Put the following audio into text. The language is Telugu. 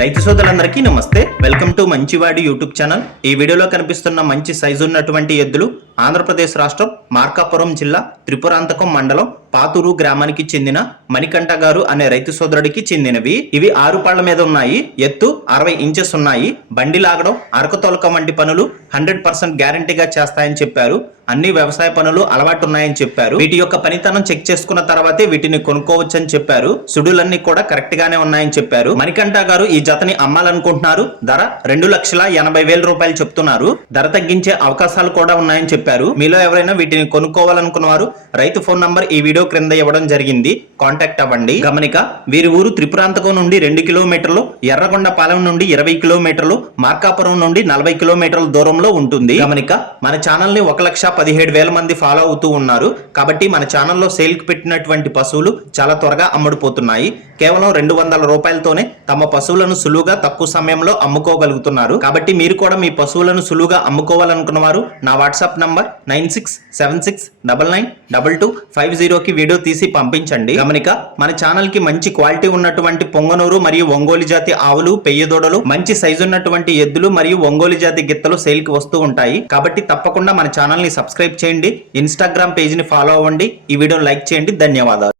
రైతు సోదరులందరికీ నమస్తే. వెల్కమ్ టు మంచివాడి యూట్యూబ్ ఛానల్. ఈ వీడియోలో కనిపిస్తున్న మంచి సైజు ఉన్నటువంటి ఎద్దులు ఆంధ్రప్రదేశ్ రాష్ట్రం మార్కాపురం జిల్లా త్రిపురాంతకం మండలం పాతూరు గ్రామానికి చెందిన మణికంఠ గారు అనే రైతు సోదరుడికి చెందినవి. ఇవి 6 పళ్ల మీద ఉన్నాయి. ఎత్తు 60 ఇంచెస్ ఉన్నాయి. బండి లాగడం, అరకతోలకం వంటి పనులు 100% గ్యారంటీగా చేస్తాయని చెప్పారు. అన్ని వ్యవసాయ పనులు అలవాటు ఉన్నాయని చెప్పారు. వీటి యొక్క పనితనం చెక్ చేసుకున్న తర్వాతే వీటిని కొనుక్కోవచ్చని చెప్పారు. సుడులన్నీ కూడా కరెక్ట్ గానే ఉన్నాయని చెప్పారు. మణికంఠ గారు ఈ జతని అమ్మాలనుకుంటున్నారు. ధర 2,80,000 రూపాయలు చెప్తున్నారు. ధర తగ్గించే అవకాశాలు కూడా ఉన్నాయని చెప్పారు. మీలో ఎవరైనా వీటిని కొనుక్కోవాలనుకున్నవారు రైతు ఫోన్ నంబర్ ఈ వీడియో క్రింద ఇవ్వడం జరిగింది. కాంటాక్ట్ అవ్వండి. గమనిక, వీరి ఊరు త్రిపురాంతకం నుండి 2 కిలోమీటర్లు, ఎర్రగొండపాలెం నుండి 20 కిలోమీటర్లు, మార్కాపురం నుండి 40 కిలోమీటర్ల దూరంలో ఉంటుంది. గమనిక, మన ఛానల్ ని 1,17,000 మంది ఫాలో అవుతూ ఉన్నారు. కాబట్టి మన ఛానల్లో సేల్ కి పెట్టినటువంటి పశువులు చాలా త్వరగా అమ్ముడుపోతున్నాయి. కేవలం 200 రూపాయలతోనే తమ పశువులను సులువుగా తక్కువ సమయంలో అమ్ముకోగలుగుతున్నారు. కాబట్టి మీరు కూడా మీ పశువులను సులువుగా అమ్ముకోవాలనుకున్న వారు నా వాట్సాప్ నంబర్ 9676992250 కి వీడియో తీసి పంపించండి. గమనిక, మన ఛానల్ కి మంచి క్వాలిటీ ఉన్నటువంటి పొంగనూరు మరియు ఒంగోలు జాతి ఆవులు, పెయ్యదూడలు, మంచి సైజు ఉన్నటువంటి ఎద్దులు మరియు ఒంగోలు జాతి గిత్తలు సేల్ కి వస్తూ ఉంటాయి. కాబట్టి తప్పకుండా మన ఛానల్ ని సబ్స్క్రైబ్ చేయండి. ఇన్స్టాగ్రామ్ పేజ్ ని ఫాలో అవ్వండి. ఈ వీడియోని లైక్ చేయండి. ధన్యవాదాలు.